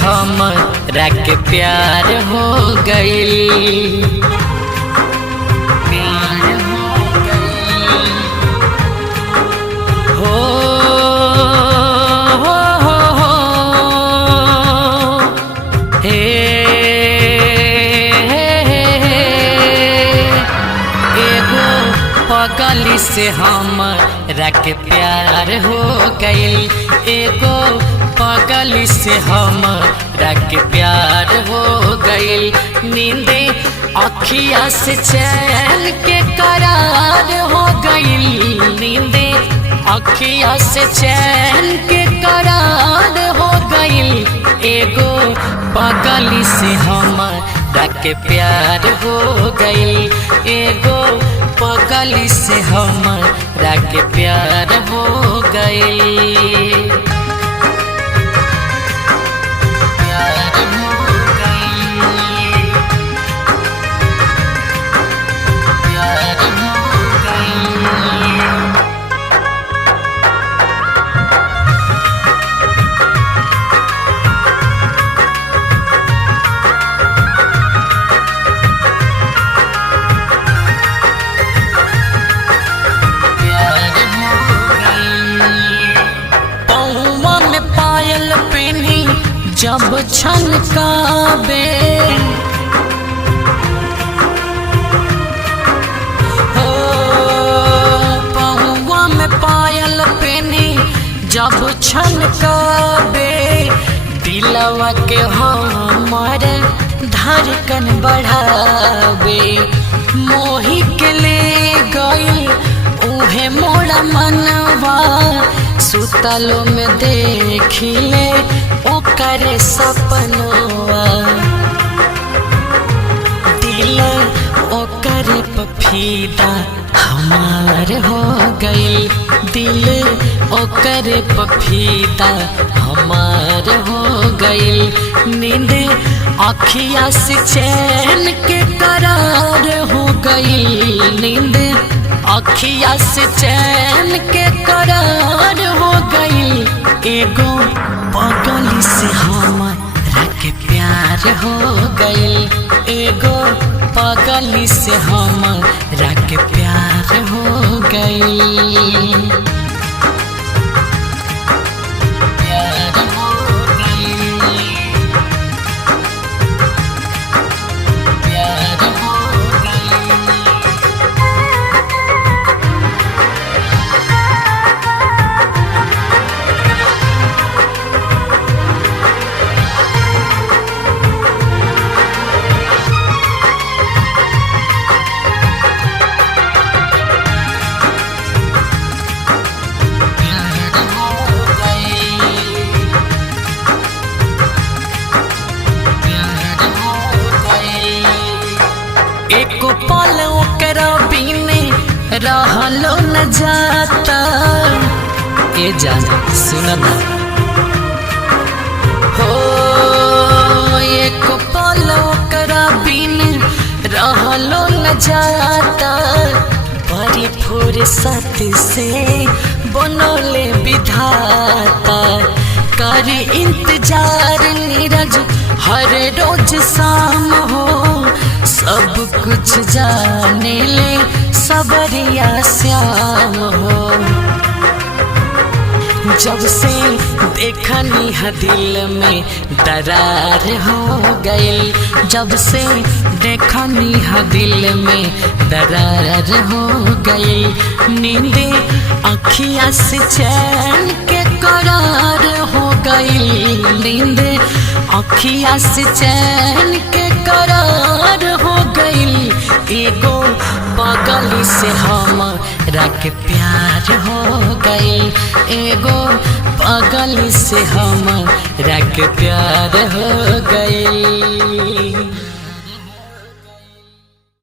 हमरा के प्यार हो गइल, प्यार हो गइल। हो हे एगो पगली से हमरा के प्यार हो गइल, एगो पगली से हमरा के प्यार हो गइल। नींदे अखिया से चैन के करार हो गइल, नींदे अखिया से चैन के करार हो गइल। एगो पगली से हमरा के प्यार हो गइल, एगो पगली से हमरा के प्यार हो गइल। जब छनकावे हो पहुआ में पायल पेनी, जब छनकावे दिलवा के हमर धड़कन बढ़ावे। मोही के ले गइल उहे मोरा मनवा, सुतलो में देखिले ओकर सपनवा। दिल ओकर पफीदा हमार हो गइल, दिल ओकर पफीदा हमार हो गइल। नींद अखिया से चैन के करार हो गइल, नींद अखिया से चैन के करार हो गइल। एगो पगली से हमरा के प्यार हो गइल, एगो पगली से हमरा के प्यार हो गइल। एको पल ओकरा बिने रहलो न जाता। ए जान सुन ना हो, एको पल ओकरा बिने रहलो न जाता। बड़ी फुर्सत से बनोले विधाता, कर इंतजार नीरज हर रोज शाम हो। सब कुछ जाने ले सबरिया श्याम हो, जब से देखनी है दिल में दरार हो गइल, जब से देखनी है दिल में दरार हो गइल। नींदे अखिया से चैन के करार हो गइल, नींदे अखिया से चैन के करार हो गइल। एगो पगली से हमरा के प्यार हो गइल, एगो पगली से हमरा के प्यार हो